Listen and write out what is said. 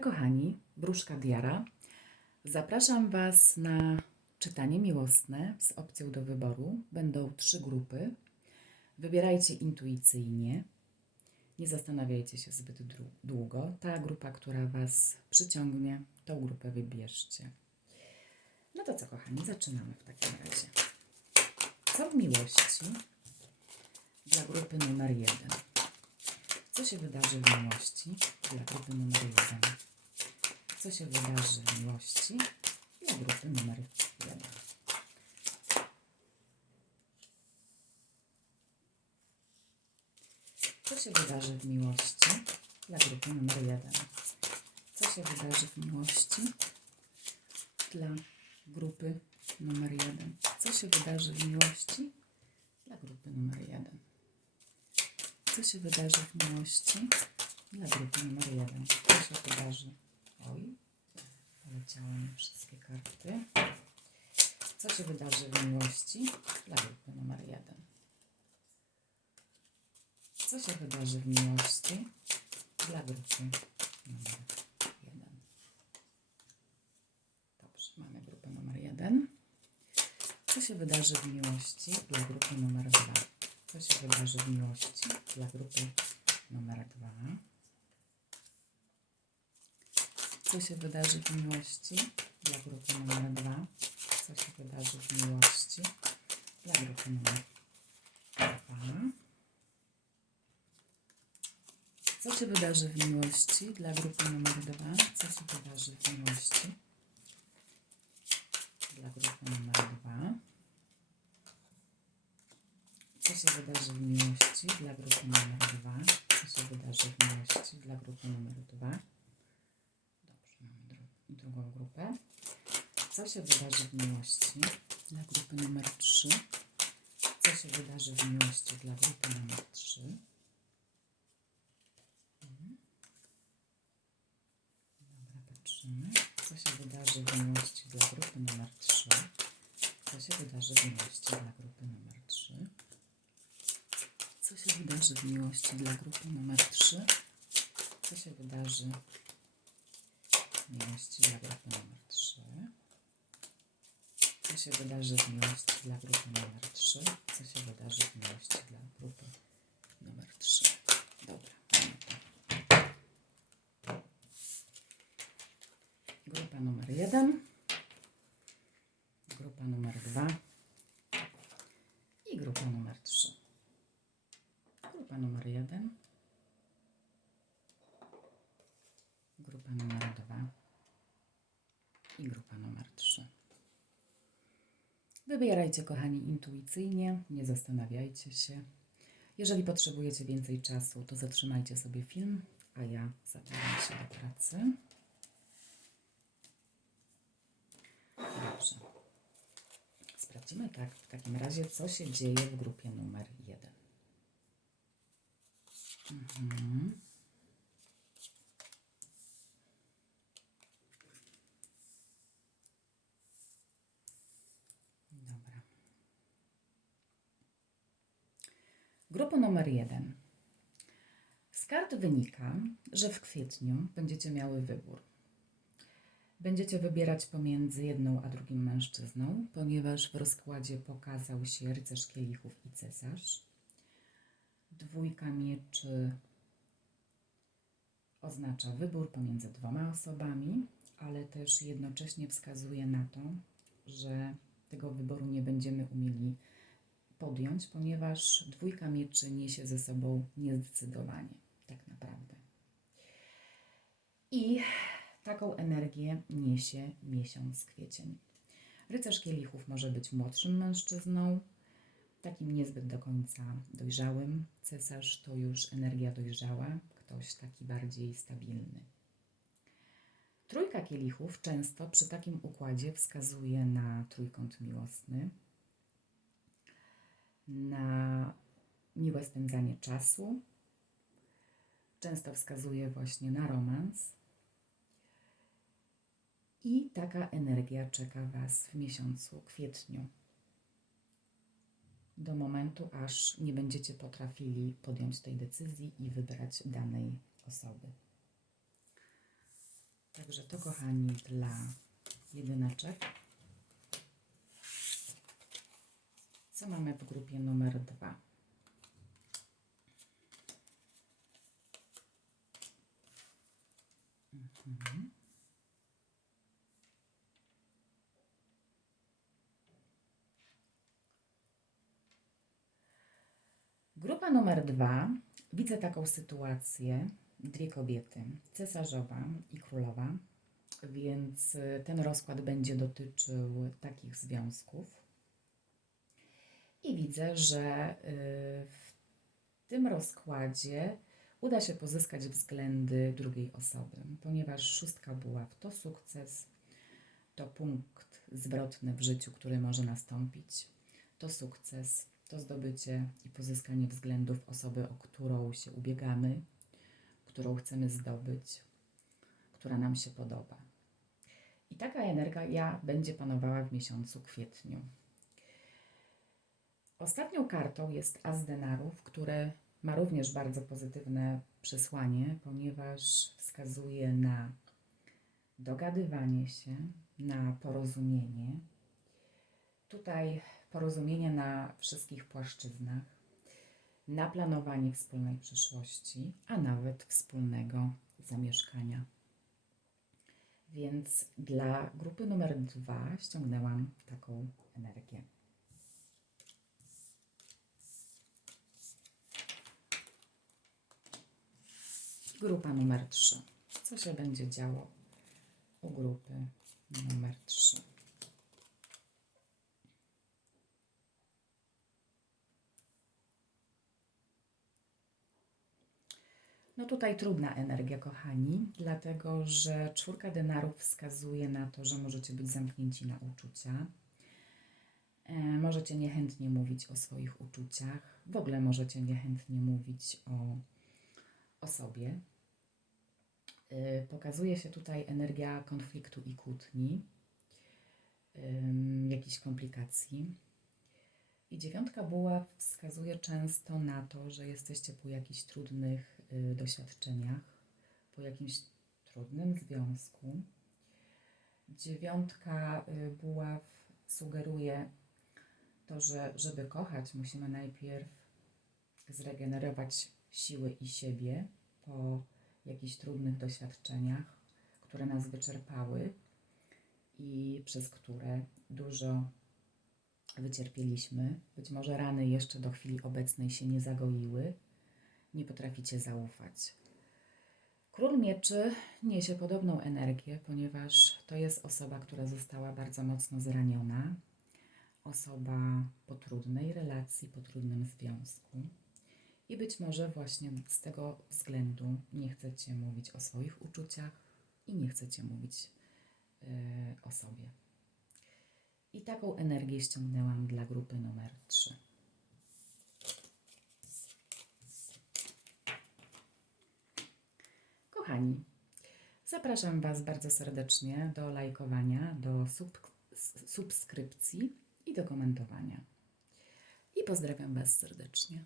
kochani. Wróżka Diara. Zapraszam Was na czytanie miłosne z opcją do wyboru. Będą trzy grupy. Wybierajcie intuicyjnie. Nie zastanawiajcie się zbyt długo. Ta grupa, która Was przyciągnie, tą grupę wybierzcie. No to co, kochani, zaczynamy w takim razie. Co w miłości dla grupy numer jeden? Co się wydarzy w miłości dla grupy numer jeden? Co się wydarzy w miłości dla grupy numer jeden? Co się wydarzy w miłości dla grupy numer jeden? Co się wydarzy w miłości dla grupy numer jeden? Co się wydarzy w miłości dla grupy numer jeden? Co się wydarzy w miłości dla grupy numer jeden? Co się wydarzy? Oj, poleciały mi wszystkie karty. Co się wydarzy w miłości dla grupy numer jeden? Co się wydarzy w miłości dla grupy numer jeden? Dobrze, mamy grupę numer jeden. Co się wydarzy w miłości dla grupy numer dwa? Co się wydarzy w miłości dla grupy numer dwa? Co się wydarzy w miłości dla grupy numer dwa? Co się wydarzy w miłości dla grupy numer dwa? Co się wydarzy w miłości dla grupy numer dwa? Co się wydarzy w miłości dla grupy numer dwa? Co się wydarzy w miłości dla grupy numer dwa? Co się wydarzy w miłości dla grupy numer dwa? Dobrze, mamy dru drugą grupę. Co się wydarzy w miłości dla grupy numer trzy? Co się wydarzy w miłości dla grupy numer trzy? Mhm. Dobra, patrzymy. Co się wydarzy w miłości dla grupy numer 3? Co się wydarzy w miłości dla grupy numer 3? Co się wydarzy w miłości dla grupy numer 3? Co się wydarzy w miłości dla grupy numer 3? Co się wydarzy w miłości dla grupy numer 3? Co się wydarzy w miłości dla grupy numer 3? Dobra. Grupa numer 1, grupa numer 2 i grupa numer 3. Grupa numer 1, grupa numer 2 i grupa numer 3. Wybierajcie, kochani, intuicyjnie, nie zastanawiajcie się. Jeżeli potrzebujecie więcej czasu, to zatrzymajcie sobie film, a ja zabieram się do pracy. Dobrze. Sprawdzimy tak, w takim razie, co się dzieje w grupie numer 1. Mhm. Dobra. Grupa numer 1. Z kart wynika, że w kwietniu będziecie miały wybór. Będziecie wybierać pomiędzy jedną a drugim mężczyzną, ponieważ w rozkładzie pokazał się rycerz kielichów i cesarz. Dwójka mieczy oznacza wybór pomiędzy dwoma osobami, ale też jednocześnie wskazuje na to, że tego wyboru nie będziemy umieli podjąć, ponieważ dwójka mieczy niesie ze sobą niezdecydowanie, tak naprawdę. I taką energię niesie miesiąc kwiecień. Rycerz kielichów może być młodszym mężczyzną, takim niezbyt do końca dojrzałym. Cesarz to już energia dojrzała, ktoś taki bardziej stabilny. Trójka kielichów często przy takim układzie wskazuje na trójkąt miłosny, na miłe spędzanie czasu. Często wskazuje właśnie na romans. I taka energia czeka Was w miesiącu kwietniu. Do momentu, aż nie będziecie potrafili podjąć tej decyzji i wybrać danej osoby. Także to, kochani, dla jedyneczek. Co mamy w grupie numer dwa? Mhm. Grupa numer dwa. Widzę taką sytuację. Dwie kobiety, cesarzowa i królowa, więc y, ten rozkład będzie dotyczył takich związków. I widzę, że y, w tym rozkładzie uda się pozyskać względy drugiej osoby, ponieważ szóstka buław to sukces, to punkt zwrotny w życiu, który może nastąpić, to sukces, to zdobycie i pozyskanie względów osoby, o którą się ubiegamy, którą chcemy zdobyć, która nam się podoba. I taka energia będzie panowała w miesiącu kwietniu. Ostatnią kartą jest As denarów, które ma również bardzo pozytywne przesłanie, ponieważ wskazuje na dogadywanie się, na porozumienie. Tutaj porozumienie na wszystkich płaszczyznach, na planowanie wspólnej przyszłości, a nawet wspólnego zamieszkania. Więc dla grupy numer dwa ściągnęłam taką energię. Grupa numer 3. Co się będzie działo u grupy numer 3? No tutaj trudna energia, kochani, dlatego że czwórka denarów wskazuje na to, że możecie być zamknięci na uczucia. E, możecie niechętnie mówić o swoich uczuciach. W ogóle możecie niechętnie mówić o, o sobie. E, pokazuje się tutaj energia konfliktu i kłótni, jakichś komplikacji. I dziewiątka buław wskazuje często na to, że jesteście po jakichś trudnych y, doświadczeniach, po jakimś trudnym związku. Dziewiątka y, buław sugeruje to, że żeby kochać, musimy najpierw zregenerować siły i siebie po jakichś trudnych doświadczeniach, które nas wyczerpały i przez które dużo wycierpieliśmy. Być może rany jeszcze do chwili obecnej się nie zagoiły. Nie potraficie zaufać. Król mieczy niesie podobną energię, ponieważ to jest osoba, która została bardzo mocno zraniona. Osoba po trudnej relacji, po trudnym związku. I być może właśnie z tego względu nie chcecie mówić o swoich uczuciach i nie chcecie mówić yy, o sobie. I taką energię ściągnęłam dla grupy numer 3. Kochani, zapraszam Was bardzo serdecznie do lajkowania, do sub subskrypcji i do komentowania. I pozdrawiam Was serdecznie.